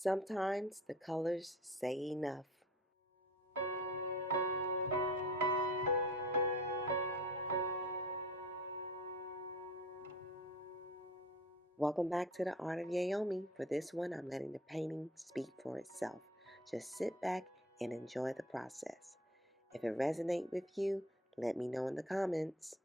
Sometimes the colors say enough. Welcome back to the Art of Yaomi. For this one, I'm letting the painting speak for itself. Just sit back and enjoy the process. If it resonates with you, let me know in the comments.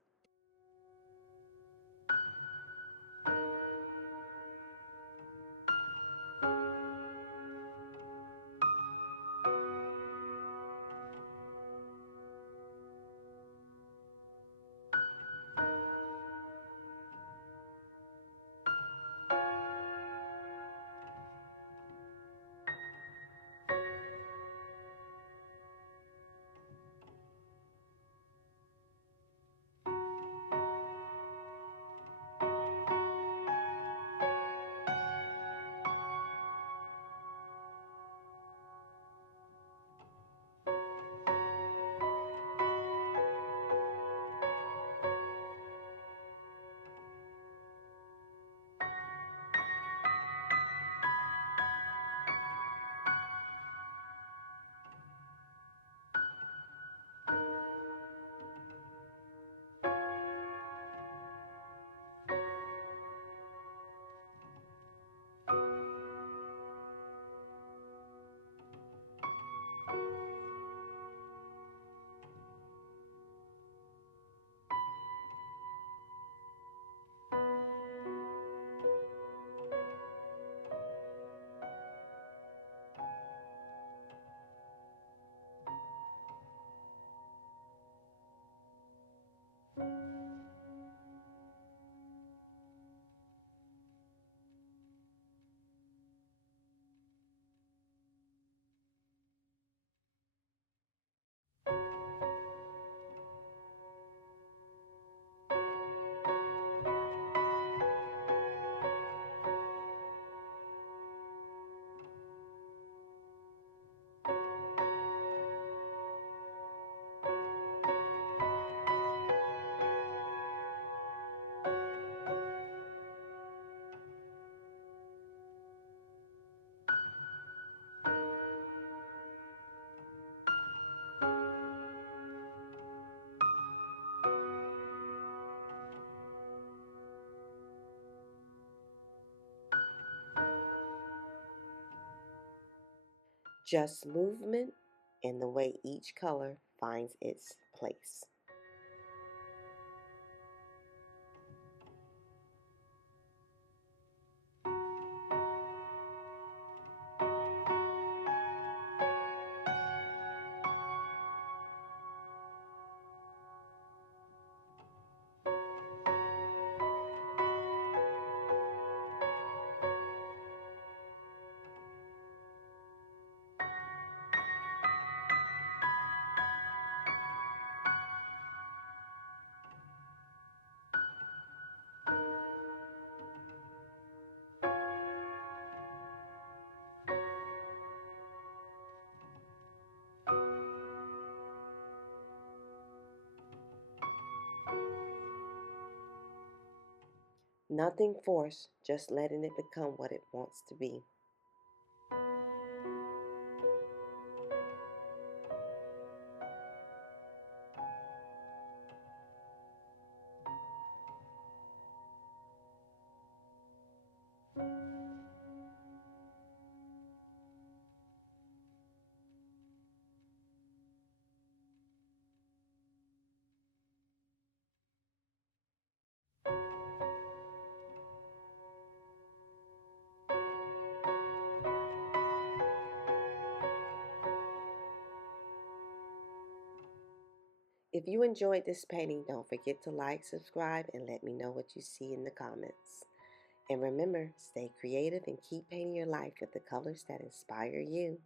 Just movement in the way each color finds its place. Nothing forced, just letting it become what it wants to be. If you enjoyed this painting, don't forget to like, subscribe, and let me know what you see in the comments. And remember, stay creative and keep painting your life with the colors that inspire you.